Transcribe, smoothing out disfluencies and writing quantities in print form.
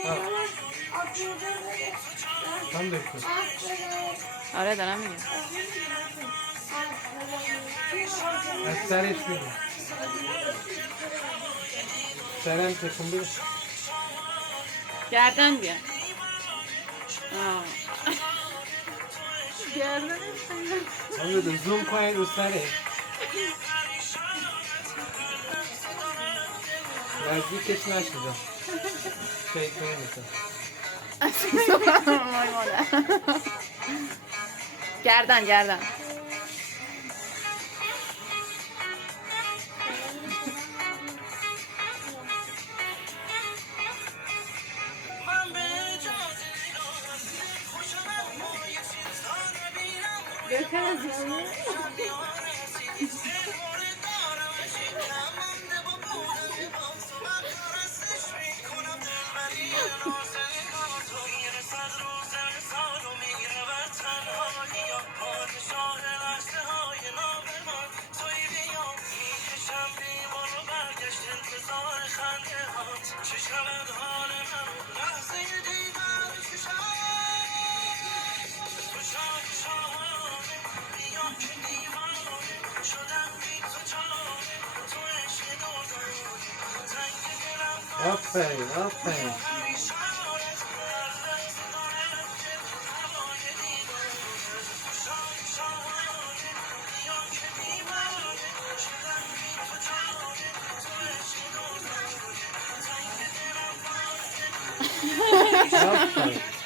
ها. هم دکتر. آره دارم میگم. از سرش بگو. سرم تکون بده. گردن بیا. گردن هم بده زوم کنید رو سرش. نزدیکش نشده. شیطونه میشه. گردن گردن. آفرین آفرین. آفرین.